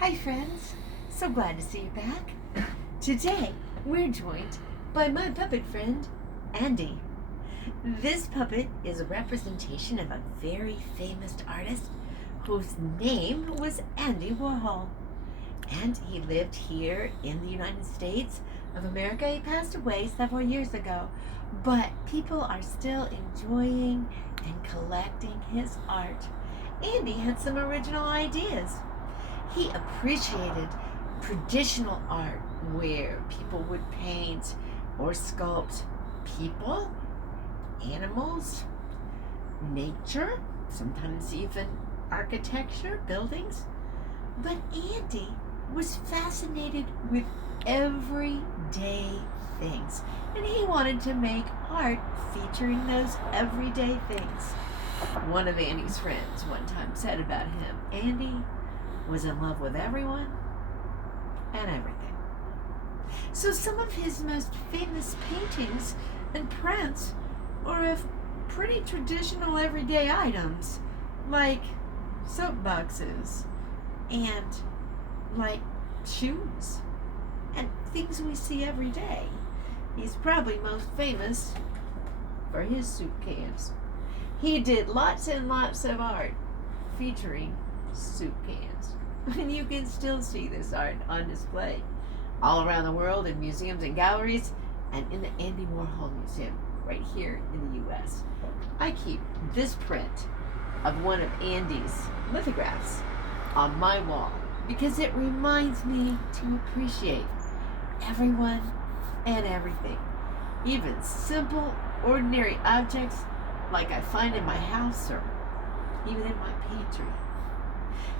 Hi friends, so glad to see you back. Today we're joined by my puppet friend, Andy. This puppet is a representation of a very famous artist whose name was Andy Warhol. And he lived here in the United States of America. He passed away several years ago, but people are still enjoying and collecting his art. Andy had some original ideas. He appreciated traditional art where people would paint or sculpt people, animals, nature, sometimes even architecture, buildings. But Andy was fascinated with everyday things, and he wanted to make art featuring those everyday things. One of Andy's friends one time said about him, Andy was in love with everyone and everything. So some of his most famous paintings and prints are of pretty traditional everyday items, like soap boxes and like shoes and things we see every day. He's probably most famous for his soup cans. He did lots and lots of art featuring soup cans. And you can still see this art on display all around the world in museums and galleries and in the Andy Warhol Museum right here in the U.S. I keep this print of one of Andy's lithographs on my wall because it reminds me to appreciate everyone and everything, even simple, ordinary objects like I find in my house or even in my pantry.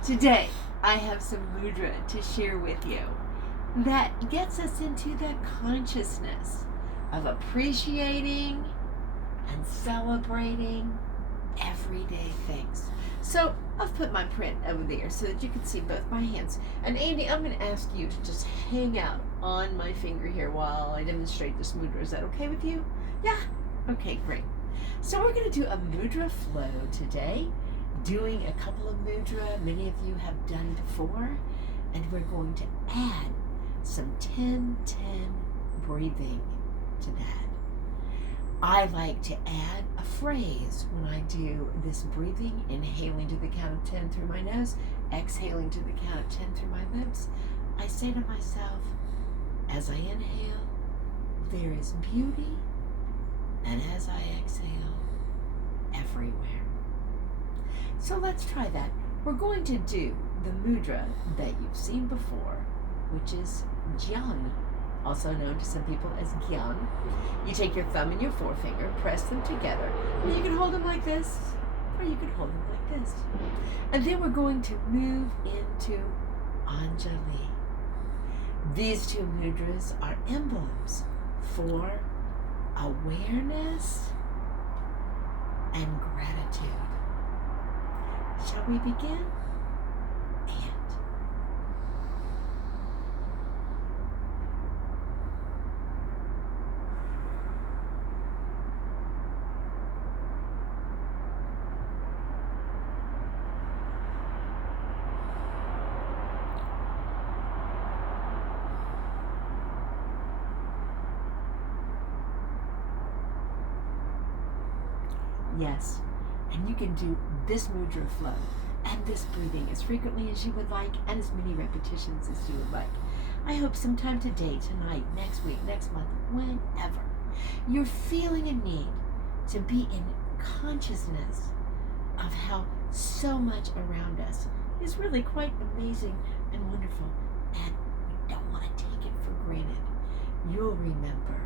Today, I have some mudra to share with you that gets us into the consciousness of appreciating and celebrating everyday things. So I've put my print over there so that you can see both my hands. And Andy, I'm going to ask you to just hang out on my finger here while I demonstrate this mudra. Is that okay with you? Yeah? Okay, great. So we're going to do a mudra flow today, doing a couple of mudra many of you have done before, and we're going to add some 10-10 breathing to that. I like to add a phrase when I do this breathing, inhaling to the count of 10 through my nose, exhaling to the count of 10 through my lips. I say to myself, as I inhale, there is beauty, and as I exhale, everywhere. So let's try that. We're going to do the mudra that you've seen before, which is gyan, also known to some people as gyan. You take your thumb and your forefinger, press them together, and you can hold them like this, or you can hold them like this. And then we're going to move into anjali. These two mudras are emblems for awareness and gratitude. Shall we begin? Yes, and you can do this mudra flow and this breathing as frequently as you would like and as many repetitions as you would like. I hope sometime today, tonight, next week, next month, whenever, you're feeling a need to be in consciousness of how so much around us is really quite amazing and wonderful, and we don't want to take it for granted. You'll remember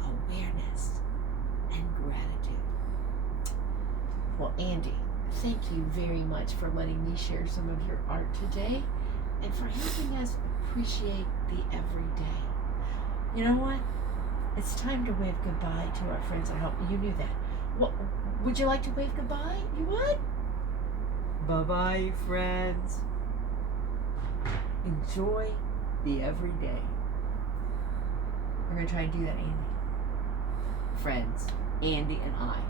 awareness and gratitude. Well, Andy, thank you very much for letting me share some of your art today and for helping us appreciate the everyday. You know what? It's time to wave goodbye to our friends. I hope you knew that. Well, would you like to wave goodbye? You would? Bye-bye, friends. Enjoy the everyday. We're going to try and do that, Andy. Friends, Andy and I.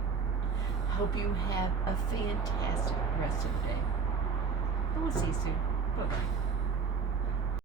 Hope you have a fantastic rest of the day. And we'll see you soon. Bye-bye.